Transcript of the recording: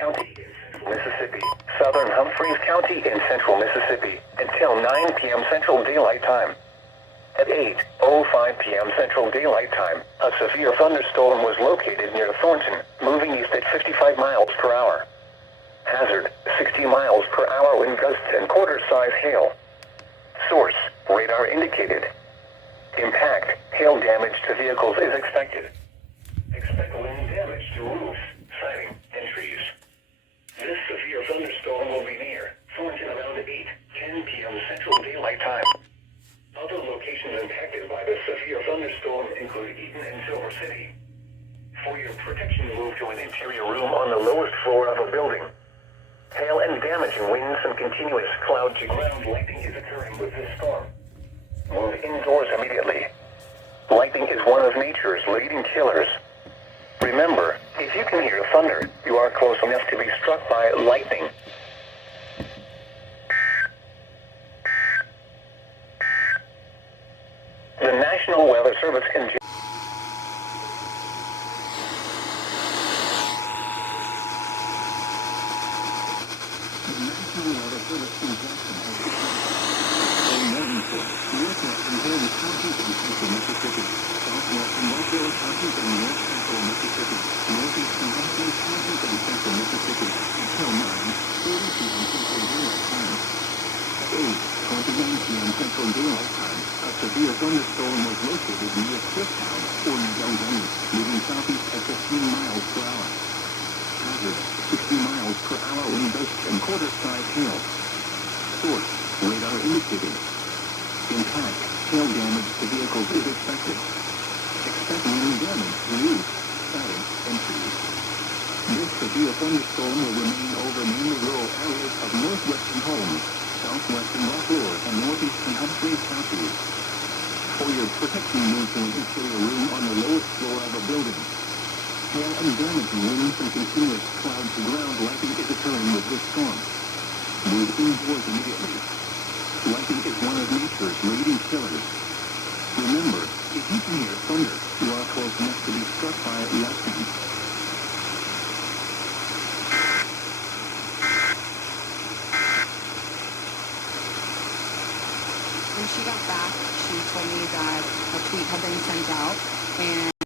County in central Mississippi, southern Humphreys County in central Mississippi, until 9 p.m. Central Daylight Time. At 8:05 p.m. Central Daylight Time, a severe thunderstorm was located near Thornton, moving east at 55 miles per hour. Hazard, 60 miles per hour wind gusts and quarter-size hail. Source, radar indicated. Impact, hail damage to vehicles is expected. Expect wind damage to roofs, siding, and trees. This severe thunderstorm will be near Thornton around 8:10 p.m. Central Daylight Time. Other locations impacted by the severe thunderstorm include Eaton and Silver City. For your protection, move to an interior room on the lowest floor of a building. Hail and damaging winds and continuous cloud-to-ground lightning is occurring with this storm. Move indoors immediately. Lightning is one of nature's leading killers. Remember, if you can hear thunder, you are close enough to be struck by lightning. The National Weather Service can... Central Daylight Time, a severe thunderstorm was located near Clifftown, or Delgany, moving southeast at 15 miles per hour. Hazard, 60 miles per hour wind gusts and quarter-size hail. Source, radar indicated. Impact, hail damage to vehicles is expected. Expect wind damage to roofs, siding, and trees. This severe thunderstorm will remain over mainly rural areas of northwestern homes, southwestern Buffalo, and northeastern Humphreys counties. For your protection, move to an interior room on the lowest floor of a building. Hail and damaging winds and continuous cloud-to-ground lightning is occurring with this storm. Move indoors immediately. Lightning is one of nature's leading killers. Remember, if you can hear thunder, you are close enough to be struck by lightning. When she got back, she told me that a tweet had been sent out, and